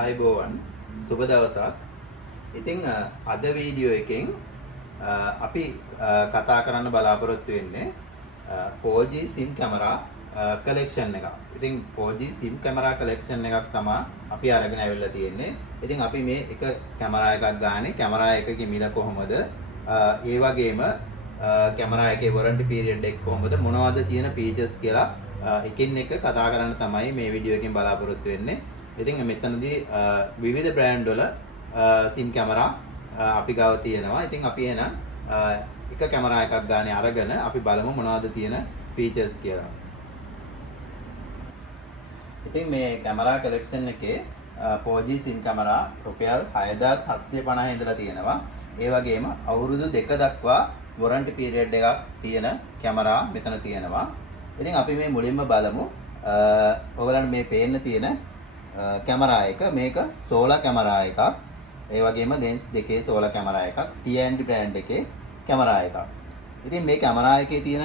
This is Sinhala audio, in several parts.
ආයුබෝවන් සුබ දවසක්. ඉතින් අද වීඩියෝ එකෙන් අපි කතා කරන්න බලාපොරොත්තු වෙන්නේ 4G SIM camera collection එක. ඉතින් 4G SIM camera collection එකක් තමයි අපි අරගෙන ඇවිල්ලා තියෙන්නේ. ඉතින් අපි මේ එක කැමරා එකක් ගානේ කැමරා එකකේ මිල කොහොමද? ඒ වගේම කැමරා එකේ warranty period එක කොහොමද? මොනවද තියෙන features කියලා එකින් එක කතා කරන්න තමයි මේ වීඩියෝ එකෙන් බලාපොරොත්තු වෙන්නේ. ඉතින් මෙතනදී විවිධ බ්‍රෑන්ඩ් වල SIM කැමරා අපි ගාව තියෙනවා. ඉතින් අපි එන එක කැමරා එකක් ගානේ අරගෙන අපි බලමු මොනවද තියෙන features කියලා. ඉතින් මේ කැමරා collection එකේ 4G SIM කැමරා රුපියල් 6750 ඉඳලා තියෙනවා. ඒ වගේම අවුරුදු 2 දක්වා warranty period එකක් තියෙන කැමරා මෙතන තියෙනවා. ඉතින් අපි මේ මුලින්ම බලමු ඔයගලන්ට මේ පේන්න තියෙන කැමරා එක. මේක සෝලා කැමරා එකක්. ඒ වගේම ලෙන්ස් දෙකේ සෝලා කැමරා එකක්. T&D brand එකේ කැමරා එකක්. ඉතින් මේ කැමරා එකේ තියෙන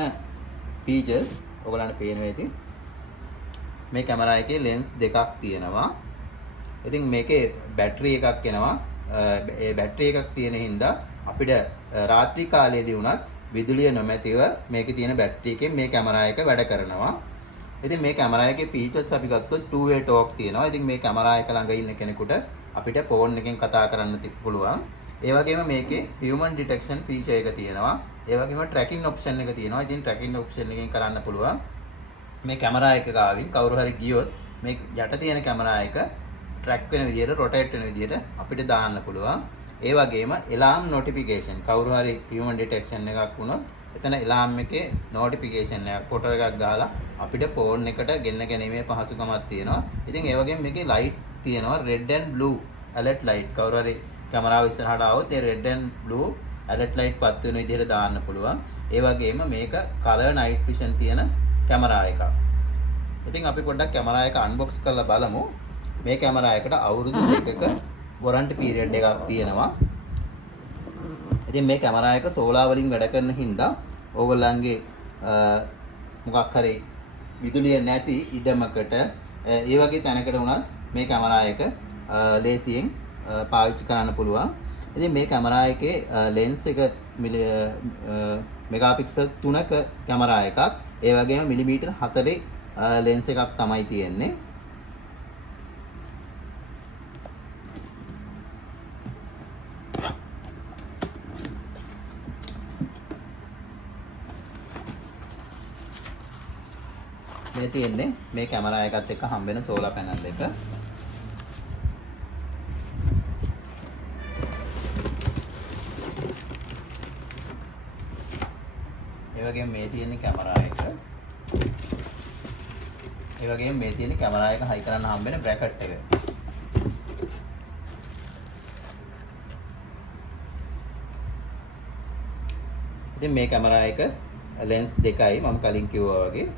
features ඔයගලන්ට පේනවා ඇති. මේ කැමරා එකේ ලෙන්ස් දෙකක් තියෙනවා. ඉතින් මේකේ බැටරි එකක් එනවා. ඒ බැටරි එකක් තියෙන හින්දා අපිට රාත්‍රී කාලයේදී වුණත් විදුලිය නොමැතිව මේකේ තියෙන බැටරි එකෙන් මේ කැමරා එක වැඩ කරනවා. ඉතින් මේ කැමරා එකේ features අපි ගත්තොත් two way talk තියෙනවා. ඉතින් මේ කැමරා එක ළඟ ඉන්න කෙනෙකුට අපිට ෆෝන් එකෙන් කතා කරන්න පුළුවන්. ඒ වගේම මේකේ human detection feature එක තියෙනවා. ඒ වගේම tracking option එක තියෙනවා. ඉතින් tracking option එකෙන් කරන්න පුළුවන්. මේ කැමරා එක ගාවින් කවුරු හරි ගියොත් මේ යට තියෙන කැමරා එක track වෙන විදිහට rotate වෙන විදිහට අපිට දාන්න පුළුවන්. ඒ වගේම alarm notification කවුරු හරි human detection එකක් වුණොත් එතන alarm එකේ notification එකක් ෆොටෝ එකක් ගහලා අපිට ෆෝන් එකට ගෙන්න ගැනීමේ පහසුකමක් තියෙනවා. ඉතින් ඒ වගේම මේකේ light තියෙනවා red and blue alert light. කවුරු හරි කැමරාව ඉස්සරහට ආවොත් ඒ red and blue alert light පත් වෙන විදිහට දාන්න පුළුවන්. ඒ වගේම මේක color night vision තියෙන කැමරා එකක්. ඉතින් අපි පොඩ්ඩක් කැමරා එක unbox කරලා බලමු. මේ කැමරා එකට අවුරුදු 2ක warranty period එකක් තියෙනවා. ඉතින් මේ කැමරා එක සෝලාර් වලින් වැඩ කරන හින්දා ඕගොල්ලන්ගේ මොකක් හරි විදුලිය නැති ඉඩමකට ඒ වගේ තැනකට වුණත් මේ කැමරා එක ලේසියෙන් පාවිච්චි කරන්න පුළුවන්. ඉතින් මේ කැමරා එකේ ලෙන්ස් එක මෙගාපික්සල් 3ක කැමරා එකක්. ඒ වගේම මිලිමීටර් 4 ලෙන්ස් එකක් තමයි තියෙන්නේ. මේ තියෙන්නේ මේ කැමරා එකත් එක්ක හම්බ වෙන සෝලාර් පැනල් එක. ඒ වගේම මේ තියෙන්නේ කැමරා එක. ඒ වගේම මේ තියෙන්නේ කැමරා එක හයි කරන්න හම්බ වෙන බ්‍රැකට් එක. ඉතින් මේ කැමරා එක ලෙන්ස් දෙකයි මම කලින් කිව්වා වගේ.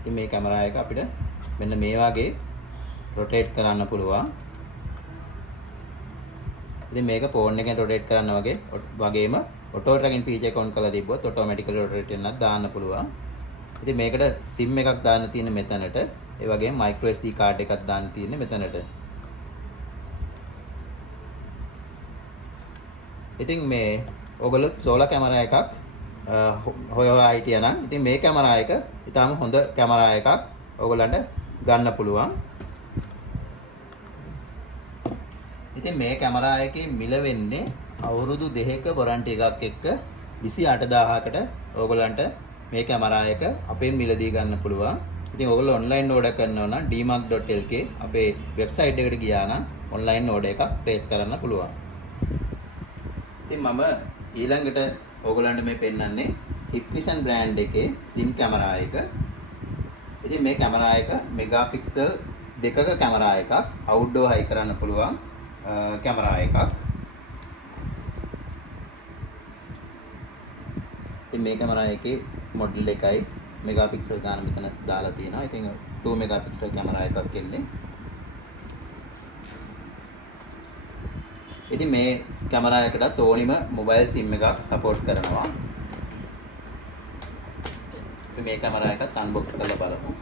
ඉතින් මේ කැමරා එක අපිට මෙන්න මේ වගේ rotate කරන්න පුළුවන්. ඉතින් මේක ෆෝන් එකෙන් rotate කරන්න වගේම auto tracking feature එක on කරලා තිබ්බොත් automatically rotate වෙනත් දාන්න පුළුවන්. ඉතින් මේකට SIM එකක් දාන්න තියෙන මෙතනට. ඒ වගේම micro SD card එකක් දාන්න තියෙන මෙතනට. ඉතින් මේ ඔයගොල්ලෝ සෝලාර් කැමරා එකක් හොයලා හිටියා නම් ඉතින් මේ කැමරා එක ඊටාම හොඳ කැමරා එකක් ඔයගොල්ලන්ට ගන්න පුළුවන්. ඉතින් මේ කැමරා එකේ මිල වෙන්නේ අවුරුදු 2ක warranty එකක් එක්ක 28000කට ඔයගොල්ලන්ට මේ කැමරා එක අපෙන් මිලදී ගන්න පුළුවන්. ඉතින් ඔයගොල්ලෝ online order කරනවා නම් dmark.lk අපේ website එකට ගියා නම් online order එකක් place කරන්න පුළුවන්. ඉතින් මම ඊළඟට ඔයගොල්ලන්ට මේ පෙන්නන්නේ Hikvision brand එකේ SIM කැමරා එක. ඉතින් මේ කැමරා එක මෙගාපික්සල් 2ක කැමරා එකක්. outdoor high කරන්න පුළුවන් කැමරා එකක්. ඉතින් මේ කැමරා එකේ මොඩල් එකයි මෙගාපික්සල් ගාන මෙතන දාලා තියෙනවා. ඉතින් 2 මෙගාපික්සල් කැමරා එකක් එන්නේ. ඉතින් මේ කැමරා එකටත් ඕනිම මොබයිල් SIM එකක් සපෝට් කරනවා. අපි මේ කැමරා එකත් අන්බොක්ස් කරලා බලමු.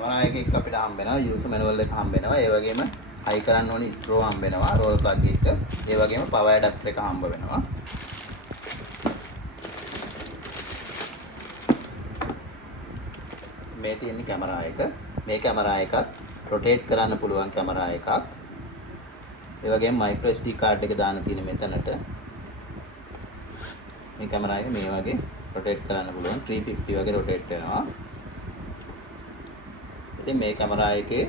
කැමරා එකක අපිට හම්බ වෙනවා යූසර් මැනුවල් එක හම්බ වෙනවා. ඒ වගේම හයි කරන්න ඕනි ස්ට්‍රෝ හම්බ වෙනවා රෝල් ප්ලග් එක. ඒ වගේම පවර් ඇඩැප්ටර් එක හම්බ වෙනවා. මේ තියෙන කැමරා එක. මේ කැමරා එකත් රොටේට් කරන්න පුළුවන් කැමරා එකක්. ඒ වගේම මයික්‍රෝ SD කාඩ් එක දාන්න තියෙන මෙතනට. මේ කැමරා එක මේ වගේ රොටේට් කරන්න පුළුවන් 350 වගේ රොටේට් වෙනවා. ඉතින් මේ කැමරා එකේ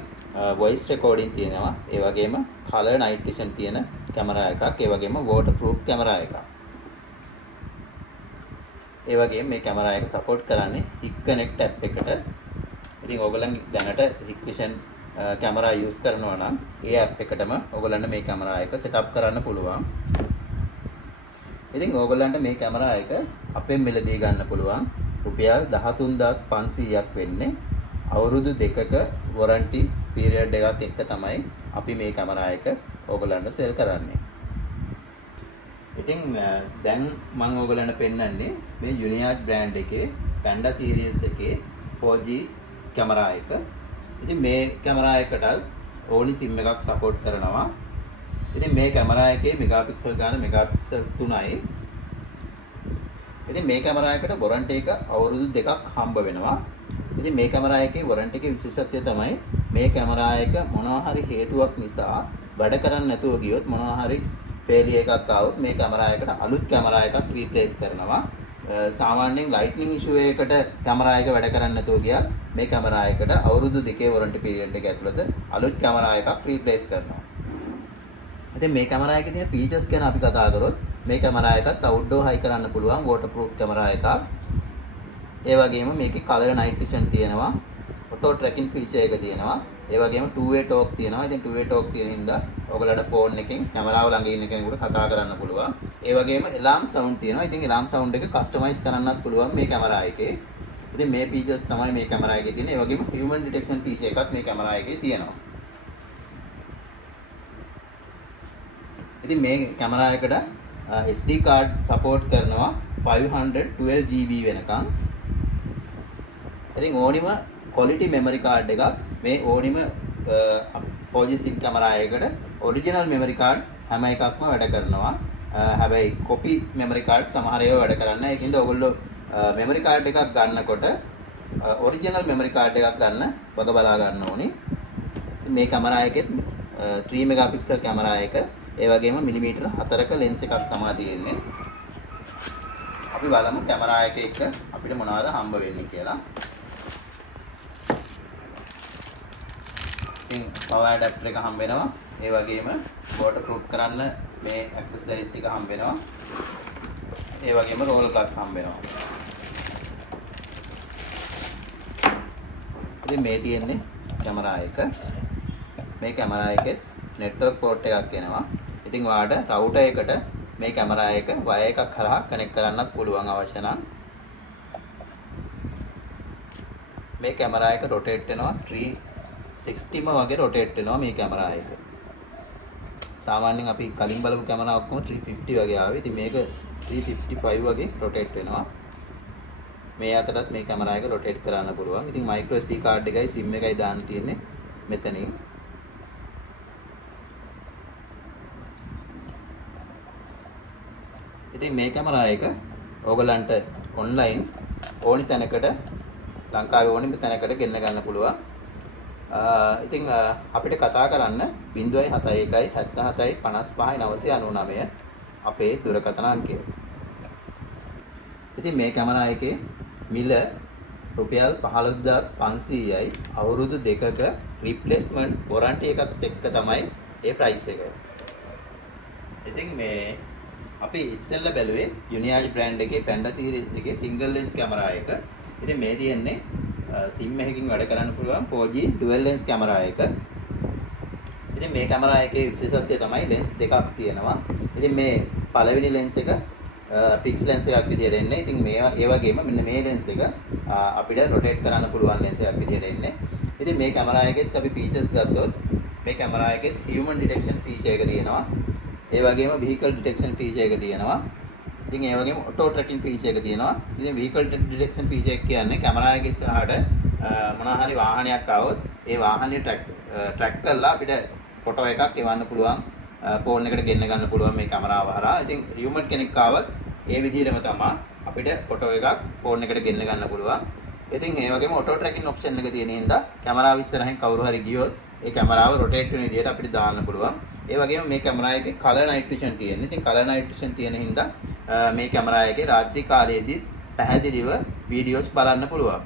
voice recording තියෙනවා. ඒ වගේම color night vision තියෙන කැමරා එකක්. ඒ වගේම waterproof කැමරා එකක්. ඒ වගේම මේ කැමරා එක support කරන්නේ HikConnect app එකට. ඉතින් ඕගොල්ලන් දැනට HikVision කැමරා use කරනවා නම් ඒ app එකටම ඕගොල්ලන්ට මේ කැමරා එක setup කරන්න පුළුවන්. ඉතින් ඕගොල්ලන්ට මේ කැමරා එක අපෙන් මිලදී ගන්න පුළුවන් රුපියල් 13500ක් වෙන්නේ. අවුරුදු 2ක warranty period එකක් එක්ක තමයි අපි මේ කැමරා එක ඕගොල්ලන්ට sell කරන්නේ. ඉතින් දැන් මම ඕගොල්ලන්ට පෙන්නන්නේ මේ Uniart brand එකේ Panda series එකේ 4G කැමරා එක. ඉතින් මේ කැමරා එකට ඕනි SIM එකක් support කරනවා. ඉතින් මේ කැමරා එකේ මෙගාපික්සල් ගාන මෙගාපික්සල් 3යි. ඉතින් මේ කැමරා එකට warranty එක අවුරුදු 2ක් හම්බ වෙනවා. ඉතින් මේ කැමරා එකේ warranty එකේ විශේෂත්වය තමයි මේ කැමරා එක මොනවා හරි හේතුවක් නිසා වැඩ කරන්නේ නැතුව ගියොත් මොනවා හරි failure එකක් ආවොත් මේ කැමරා එකට අලුත් කැමරා එකක් replace කරනවා. සාමාන්‍යයෙන් lightning issue එකකට කැමරා එක වැඩ කරන්නේ නැතුව ගියා මේ කැමරා එකට අවුරුදු 2 warranty period එක ඇතුළත අලුත් කැමරා එකක් replace කරනවා. ඉතින් මේ කැමරා එකේ තියෙන features ගැන අපි කතා කරොත් මේ කැමරා එකත් outdoor high කරන්න පුළුවන් waterproof කැමරා එකක්. ඒ වගේම මේකේ color night vision තියෙනවා. auto tracking feature එක තියෙනවා. ඒ වගේම two way talk තියෙනවා. ඉතින් two way talk තියෙන හින්දා ඔයගොල්ලන්ට phone එකෙන් කැමරාව ළඟ ඉන්න කෙනෙකුට කතා කරන්න පුළුවන්. ඒ වගේම alarm sound තියෙනවා. ඉතින් alarm sound එක customize කරන්නත් පුළුවන් මේ කැමරා එකේ. ඉතින් මේ features තමයි මේ කැමරා එකේ තියෙන්නේ. ඒ වගේම human detection feature එකත් මේ කැමරා එකේ තියෙනවා. ඉතින් මේ කැමරා එකට SD card support කරනවා 512GB වෙනකන්. ඉතින් ඕනිම quality memory card එකක් මේ ඕනිම 4G SIM කැමරා එකකට original memory card හැම එකක්ම වැඩ කරනවා. හැබැයි copy memory card සමහර ඒවා වැඩ කරන්නේ නැහැ. ඒකින්ද ඔයගොල්ලෝ memory card එකක් ගන්නකොට original memory card එකක් ගන්න වග බලා ගන්න ඕනි. මේ කැමරා එකෙත් 3 megapixel කැමරා එක ඒ වගේම මිලිමීටර 4ක lens එකක් තමයි තියෙන්නේ. අපි බලමු කැමරා එක එක්ක අපිට මොනවද හම්බ වෙන්නේ කියලා. ඉතින් power adapter එක හම්බ වෙනවා. ඒ වගේම waterproof කරන්න මේ accessories ටික හම්බ වෙනවා. ඒ වගේම roll plugs හම්බ වෙනවා. ඉතින් මේ තියෙන්නේ කැමරා එක. මේ කැමරා එකෙත් network port එකක් එනවා. ඉතින් ඔයාලට router එකට මේ කැමරා එක wire එකක් හරහා connect කරන්නත් පුළුවන් අවශ්‍ය නම්. මේ කැමරා එක rotate වෙනවා 360ම වගේ rotate වෙනවා මේ කැමරා එක. සාමාන්‍යයෙන් අපි කලින් බලපු කැමරා ඔක්කොම 350 වගේ ආවේ. ඉතින් මේක 355 වගේ rotate වෙනවා. මේ අතරත් මේ කැමරා එක rotate කරන්න පුළුවන්. ඉතින් micro SD card එකයි SIM එකයි දාන්න තියෙන්නේ මෙතනින්. ඉතින් මේ කැමරා එක ඕගලන්ට ඔන්ලයින් ඕනි තැනකට ලංකාවේ ඕනි තැනකට ගෙන්න ගන්න පුළුවන්. ඉතින් අපිට කතා කරන්න 071 77 55 999 අපේ දුරකථන අංකය. ඉතින් මේ කැමරා එකේ මිල රුපියල් 15500යි අවුරුදු 2ක රිප්ලේස්මන්ට් වොරන්ටි එකත් එක්ක තමයි ඒ ප්‍රයිස් එක. ඉතින් මේ අපි ඉස්සෙල්ලා බැලුවේ Uniart brand එකේ Panda series එකේ single lens කැමරා එක. ඉතින් මේ තියෙන්නේ SIM එකකින් වැඩ කරන්න පුළුවන් 4G dual lens කැමරා එක. ඉතින් මේ කැමරා එකේ විශේෂත්වය තමයි lens දෙකක් තියෙනවා. ඉතින් මේ පළවෙනි lens එක fix lens එකක් විදියට එන්නේ. ඉතින් මේවා ඒ වගේම මෙන්න මේ lens එක අපිට rotate කරන්න පුළුවන් lens එකක් විදියට එන්නේ. ඉතින් මේ කැමරා එකෙත් අපි features ගත්තොත් මේ කැමරා එකෙත් human detection feature එක තියෙනවා. ඒ වගේම vehicle detection feature එක තියෙනවා. ඉතින් ඒ වගේම auto tracking feature එක තියෙනවා. ඉතින් vehicle detection feature එක කියන්නේ කැමරා එක ඉස්සරහට මොනවා හරි වාහනයක් ආවොත් ඒ වාහනේ ට්‍රැක් කරලා අපිට ෆොටෝ එකක් එවන්න පුළුවන්. ෆෝන් එකට ගෙන්න ගන්න පුළුවන් මේ කැමරාව හරහා. ඉතින් හියුමන් කෙනෙක් ආවත් ඒ විදිහටම තමයි අපිට ෆොටෝ එකක් ෆෝන් එකට ගෙන්න ගන්න පුළුවන්. ඉතින් ඒ වගේම ඔටෝ ට්‍රැකින් ඔප්ෂන් එක තියෙන හින්දා කැමරාව ඉස්සරහින් කවුරු හරි ගියොත් ඒ කැමරාව රොටේට් වෙන විදිහට අපිට දාන්න පුළුවන්. ඒ වගේම මේ කැමරාව එකේ කලර් නයිට් විෂන් තියෙනවා. ඉතින් කලර් නයිට් විෂන් තියෙන හින්දා මේ කැමරාව එකේ රාත්‍රී කාලයේදී පැහැදිලිව වීඩියෝස් බලන්න පුළුවන්.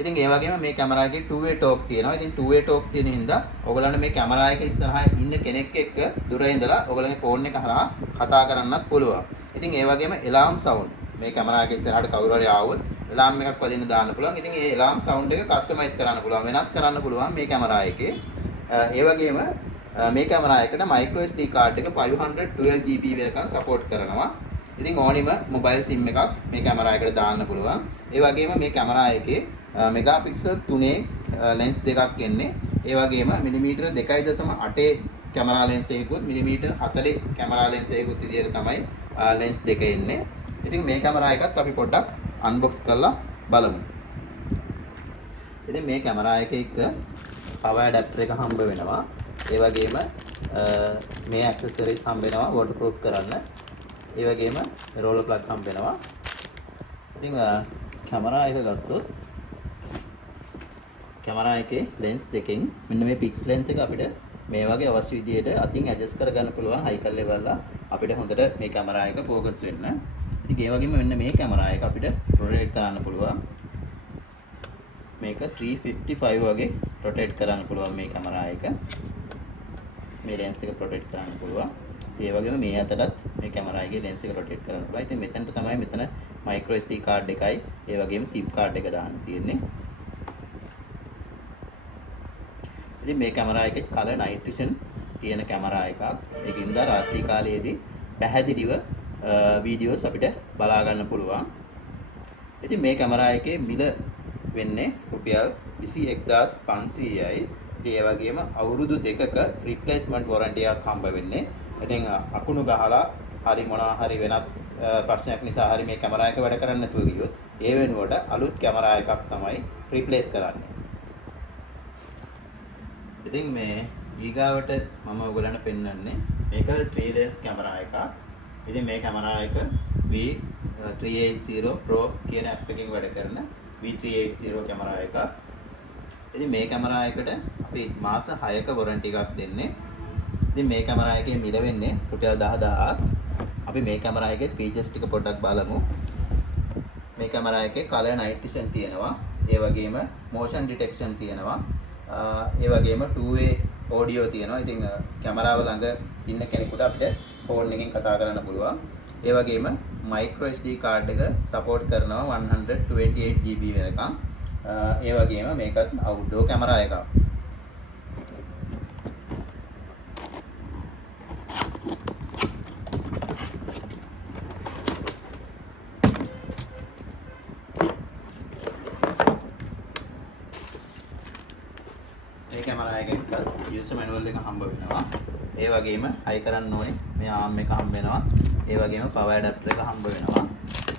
ඉතින් ඒ වගේම මේ කැමරාව එකේ 2-way talk තියෙනවා. ඉතින් 2-way talk තියෙන හින්දා ඔයගලන්ට මේ කැමරාව එක ඉස්සරහා ඉන්න කෙනෙක් එක්ක දුර ඉඳලා ඔයගලගේ ෆෝන් එක හරහා කතා කරන්නත් පුළුවන්. ඉතින් ඒ වගේම එලාම් සවුන්ඩ් මේ කැමරාව එකේ ඉස්සරහට කවුරු හරි ආවොත් එලාම් එකක් වදින්න දාන්න පුළුවන්. ඉතින් ඒ එලාම් සවුන්ඩ් එක කස්ටමයිස් කරන්න පුළුවන්. වෙනස් කරන්න පුළුවන් මේ කැමරාව එකේ. ඒ වගේම මේ කැමරාව එකට micro SD card එක 512GB වෙනකන් සපෝට් කරනවා. ඉතින් ඕනිම මොබයිල් SIM එකක් මේ කැමරාව එකට දාන්න පුළුවන්. ඒ වගේම මේ කැමරාව එකේ මෙගාපික්සල් 3 ලෙන්ස් දෙකක් එන්නේ. ඒ වගේම මිලිමීටර 2.8 කැමරා ලෙන්ස් එකකුත් මිලිමීටර 40 කැමරා ලෙන්ස් එකකුත් විදියට තමයි ලෙන්ස් දෙක එන්නේ. ඉතින් මේ කැමරා එකත් අපි පොඩ්ඩක් අන්බොක්ස් කරලා බලමු. ඉතින් මේ කැමරා එකේ එක power adapter එක හම්බ වෙනවා. ඒ වගේම මේ accessories හම්බ වෙනවා waterproof කරන්න. ඒ වගේම roller plug හම්බ වෙනවා. ඉතින් කැමරා එක ගත්තොත් කැමරා එකේ lens දෙකෙන් මෙන්න මේ pix lens එක අපිට මේ වගේ අවශ්‍ය විදිහට අතින් adjust කරගන්න පුළුවන් high කල් level අපිට හොඳට මේ කැමරා එක focus වෙන්න. ඉතින් ඒ වගේම මෙන්න මේ කැමරා එක අපිට rotate කරන්න පුළුවන්. මේක 355 වගේ rotate කරන්න පුළුවන් මේ කැමරා එක. මේ lens එක rotate කරන්න පුළුවන්. ඒ වගේම මේ අතටත් මේ කැමරා එකේ lens එක rotate කරන්න පුළුවන්. ඉතින් මෙතනට තමයි මෙතන micro SD card එකයි ඒ වගේම SIM card එක දාන්න තියෙන්නේ. ඉතින් මේ කැමරා එකේ color night vision තියෙන කැමරා එකක්. ඒකින්ද රාත්‍රී කාලයේදී පැහැදිලිව වීඩියෝස් අපිට බලා ගන්න පුළුවන්. ඉතින් මේ කැමරා එකේ මිල වෙන්නේ රුපියල් 21500යි. ඉතින් ඒ වගේම අවුරුදු 2ක රිප්ලේස්මන්ට් වොරන්ටි එකක් හම්බ වෙන්නේ. ඉතින් අකුණු ගහලා හරි මොනවා හරි වෙනත් ප්‍රශ්නයක් නිසා හරි මේ කැමරා එක වැඩ කරන්නේ නැතුව ගියොත් ඒ වෙනුවට අලුත් කැමරා එකක් තමයි රිප්ලේස් කරන්නේ. ඉතින් මේ ඊගාවට මම ඔයගලන්ට පෙන්වන්නේ මේක 3 lens කැමරා එකක්. ඉතින් මේ කැමරා එක V380 Pro කියන ඇප් එකකින් වැඩ කරන V380 කැමරා එකක්. ඉතින් මේ කැමරා එකට අපි මාස 6ක වොරන්ටි එකක් දෙන්නේ. ඉතින් මේ කැමරා එකේ මිල වෙන්නේ රුපියල් 10000ක්. අපි මේ කැමරා එකේ features ටික පොඩ්ඩක් බලමු. මේ කැමරා එකේ color night vision තියෙනවා. ඒ වගේම motion detection තියෙනවා. ඒ වගේම 2-way audio තියෙනවා. ඉතින් කැමරාව ළඟ ඉන්න කෙනෙකුට අපිට ෆෝන් එකෙන් කතා කරන්න පුළුවන්. ඒ වගේම micro SD card එක support කරනවා 128GB වෙනකම්. ඒ වගේම මේකත් outdoor කැමරා එකක්. මේ කැමරා එකෙන් user manual එක හම්බ වෙනවා. ඒ වගේම high කරන්න ඕනේ මේ arm එක හම්බ වෙනවා. ඒ වගේම power adapter එක හම්බ වෙනවා.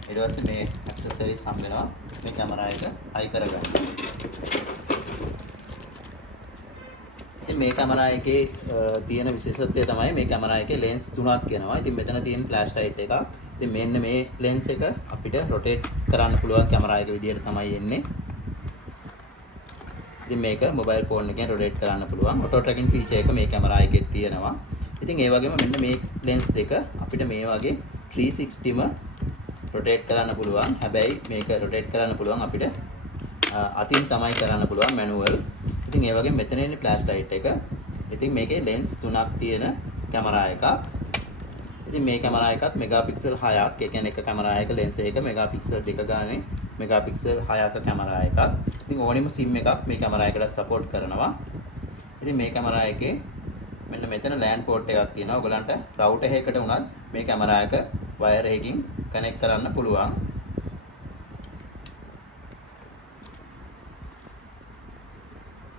ඊට පස්සේ මේ accessories හම්බ වෙනවා මේ කැමරා එක high කරගන්න. ඉතින් මේ කැමරා එකේ තියෙන විශේෂත්වය තමයි මේ කැමරා එකේ lens තුනක් එනවා. ඉතින් මෙතන තියෙන flash light එකක්. ඉතින් මෙන්න මේ lens එක අපිට rotate කරන්න පුළුවන් කැමරා එක විදිහට තමයි එන්නේ. ඉතින් මේක මොබයිල් ෆෝන් එකෙන් rotate කරන්න පුළුවන්. auto tracking feature එක මේ කැමරා එකේ තියෙනවා. ඉතින් ඒ වගේම මෙන්න මේ lens දෙක අපිට මේ වගේ 360ම rotate කරන්න පුළුවන්. හැබැයි මේක rotate කරන්න පුළුවන් අපිට අතින් තමයි කරන්න පුළුවන් manual. ඉතින් ඒ වගේම මෙතන ඉන්නේ flash light එක. ඉතින් මේකේ lens තුනක් තියෙන කැමරා එකක්. ඉතින් මේ කැමරා එකත් මෙගාපික්සල් 6ක්. ඒ කියන්නේ එක කැමරා එක lens එක මෙගාපික්සල් 2 ගානේ මෙගාපික්සල් 6ක කැමරා එකක්. ඉතින් ඕනෙම SIM එකක් මේ කැමරා එකට support කරනවා. ඉතින් මේ කැමරා එකේ මෙන්න මෙතන LAN port එකක් තියෙනවා. ඔයගලන්ට router එකකට උනත් මේ කැමරා එක wire එකකින් connect කරන්න පුළුවන්.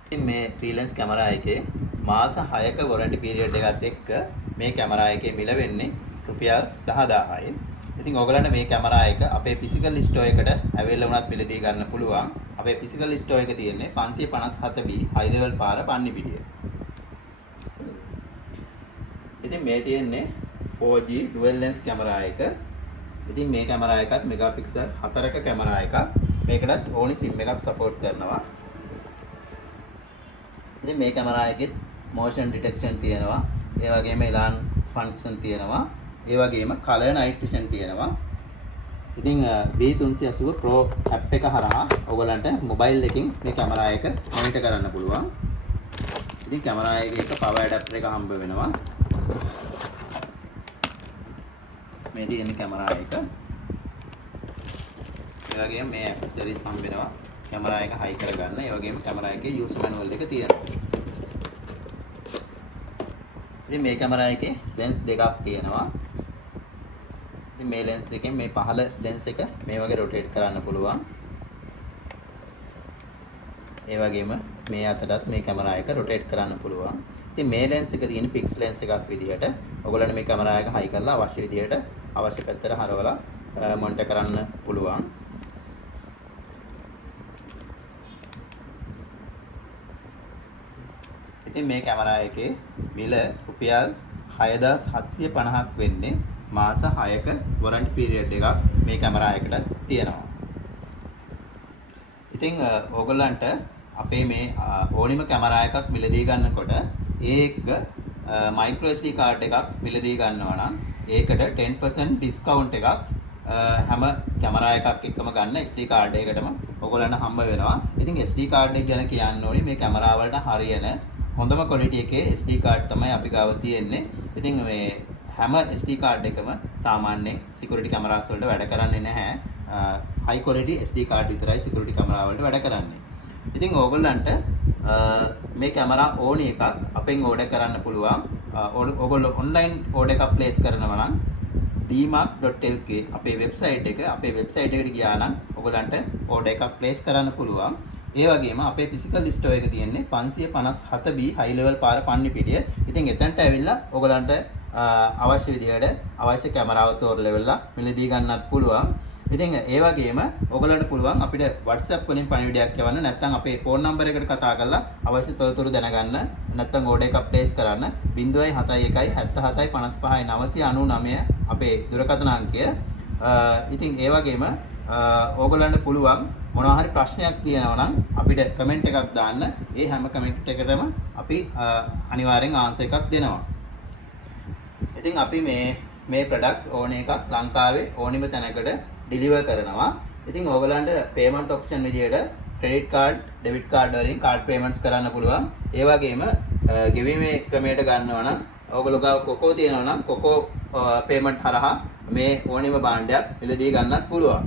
ඉතින් මේ 3 lens කැමරා එකේ මාස 6ක warranty period එකත් එක්ක මේ කැමරා එකේ මිල වෙන්නේ රුපියල් 10000යි. ඉතින් ඔයගලන්ට මේ කැමරා එක අපේ physical store එකට available වුණත් මිලදී ගන්න පුළුවන්. අපේ ෆිසිකල් ස්ටෝර් එකේ තියෙන්නේ 557B high level පාර පන්නිපිටිය. ඉතින් මේ තියෙන්නේ 4G dual lens කැමරා එක. ඉතින් මේ කැමරා එකත් මෙගාපික්සල් 4ක කැමරා එකක්. මේකටත් ඕනි SIM එකක් සපෝට් කරනවා. ඉතින් මේ කැමරා එකෙත් motion detection තියෙනවා. ඒ වගේම elan function තියෙනවා. ඒ වගේම color night vision තියෙනවා. ඉතින් B380 Pro app එක හරහා ඔයගලන්ට මොබයිල් එකකින් මේ කැමරා එක මොනිටර් කරන්න පුළුවන්. ඉතින් කැමරා එකේ එක power adapter එක හම්බ වෙනවා. මේ තියෙන කැමරා එක. ඒ වගේම මේ accessories හම්බ වෙනවා. කැමරා එක high කරගන්න. ඒ වගේම කැමරා එකේ user manual එක තියෙනවා. ඉතින් මේ කැමරා එකේ lens දෙකක් තියෙනවා. ඉතින් මේ lens දෙකෙන් මේ පහළ lens එක මේ වගේ rotate කරන්න පුළුවන්. ඒ වගේම මේ අතටත් මේ කැමරා එක rotate කරන්න පුළුවන්. ඉතින් මේ lens එක තියෙන pix lens එකක් විදිහට ඔයගොල්ලන්ට මේ කැමරා එක high කරලා අවශ්‍ය විදිහට අවශ්‍ය පැත්තට හරවලා monitor කරන්න පුළුවන්. ඉතින් මේ කැමරා එකේ මිල රුපියල් 6750ක් වෙන්නේ මාස 6ක warranty period එකක් මේ කැමරා එකට තියෙනවා. ඉතින් ඕගොල්ලන්ට අපේ මේ ඕනිම කැමරා එකක් මිලදී ගන්නකොට ඒක micro SD card එකක් මිලදී ගන්නවා නම් ඒකට 10% discount එකක් හැම කැමරා එකක් එක්කම ගන්න SD card එකකටම ඕගොල්ලන්ට හම්බ වෙනවා. ඉතින් SD card එක ගැන කියන්න ඕනේ මේ කැමරා වලට හරියන හොඳම quality එකේ SD card තමයි අපි ගාව තියෙන්නේ. ඉතින් මේ හැම SD card එකම සාමාන්‍යයෙන් security cameras වලට වැඩ කරන්නේ නැහැ. high quality SD card විතරයි security camera වලට වැඩ කරන්නේ. ඉතින් ඕගොල්ලන්ට මේ කැමරා ඕන එකක් අපෙන් order කරන්න පුළුවන්. ඕගොල්ලෝ online order එකක් place කරනවා නම් dmark.lk අපේ website එක එකට ගියා නම් ඕගොල්ලන්ට order එකක් place කරන්න පුළුවන්. ඒ වගේම අපේ physical store එක තියෙන්නේ 557B high level පාර පන්නිපිටිය. ඉතින් එතනට ඇවිල්ලා ඔයගලන්ට අවශ්‍ය විදිහට අවශ්‍ය කැමරාව තෝරලා මිලදී ගන්නත් පුළුවන්. ඉතින් ඒ වගේම ඔයගලන්ට පුළුවන් අපිට WhatsApp වලින් පණිවිඩයක් යවන්න නැත්නම් අපේ phone number එකට කතා කරලා අවශ්‍ය තොරතුරු දැනගන්න නැත්නම් order එකක් place කරන්න 071 77 55 999 අපේ දුරකථන අංකය. ඉතින් ඒ වගේම ඕගොල්ලන්ට පුළුවන් මොනවා හරි ප්‍රශ්නයක් තියෙනවා නම් අපිට කමෙන්ට් එකක් දාන්න. ඒ හැම කමෙන්ට් එකකටම අපි අනිවාර්යෙන් ආන්සර් එකක් දෙනවා. ඉතින් අපි මේ products ඕන එකක් ලංකාවේ ඕනිම තැනකට deliver කරනවා. ඉතින් ඕගොල්ලන්ට payment option විදියට credit card, debit card වලින් card payments කරන්න පුළුවන්. ඒ වගේම ගෙවීමේ ක්‍රමයට ගන්නවා නම් ඕගොල්ලෝ ගාව කොකෝ තියෙනවා නම් කොකෝ payment හරහා මේ ඕනිම භාණ්ඩයක් මිලදී ගන්නත් පුළුවන්.